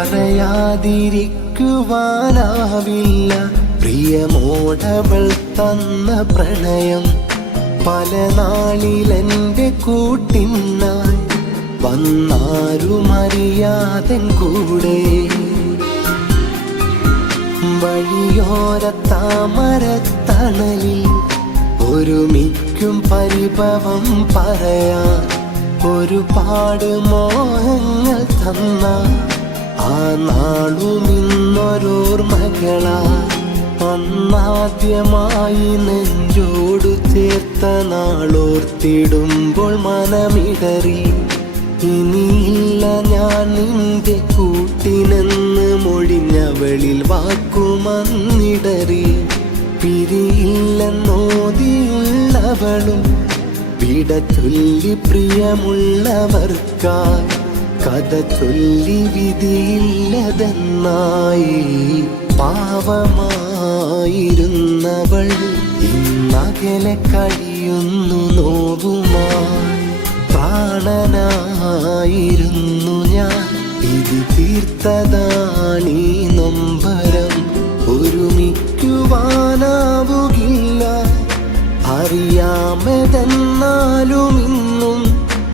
പറയാതിരിക്കുവാനാവില്ല പ്രിയമോടവൾ തന്ന പ്രണയം. പല നാളിലെൻ്റെ കൂട്ടിനായി വന്നാരുമറിയാതൻ കൂടെ. വഴിയോര താമരത്തണലിൽ ഒരുമിക്കും പരിഭവം പറയാൻ ഒരുപാട് മോഹങ്ങൾ തന്ന ആ നാളും ഇന്നൊരോർമ്മകളാ. അന്നാദ്യമായി നെഞ്ചോടു ചേർത്ത നാളോർത്തിടുമ്പോൾ മനമിടറി. ഇനിയില്ല ഞാൻ നിന്റെ കൂട്ടിനെന്ന് മൊഴിഞ്ഞവളിൽ വാക്കുമന്നിടറി. പിരിയില്ലെന്നോതിയുള്ളവളും വിട ചൊല്ലി പ്രിയമുള്ളവർക്കായി കഥ ചൊല്ലി വിധിയില്ലതെന്നായി. പാവമായിരുന്നവൾ ഇന്നകലെ കഴിയുന്നു നോവുമായി. പ്രാണനായിരുന്നു ഞാൻ, വിധി തീർത്തതാണീ നൊമ്പരം.